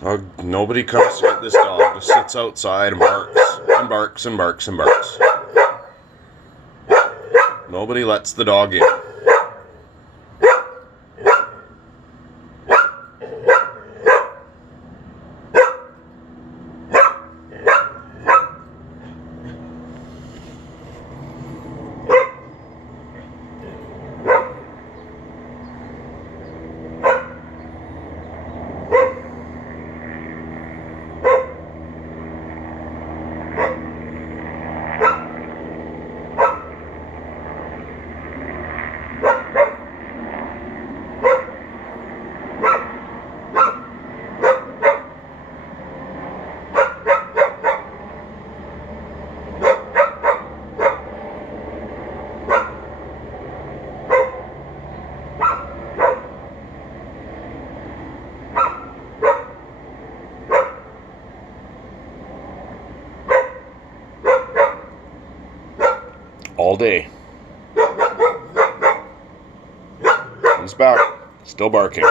Nobody comes to get this dog. Just sits outside and barks and barks and barks and barks. Nobody lets the dog in. All day. He's back. Still barking.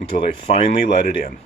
Until they finally let it in.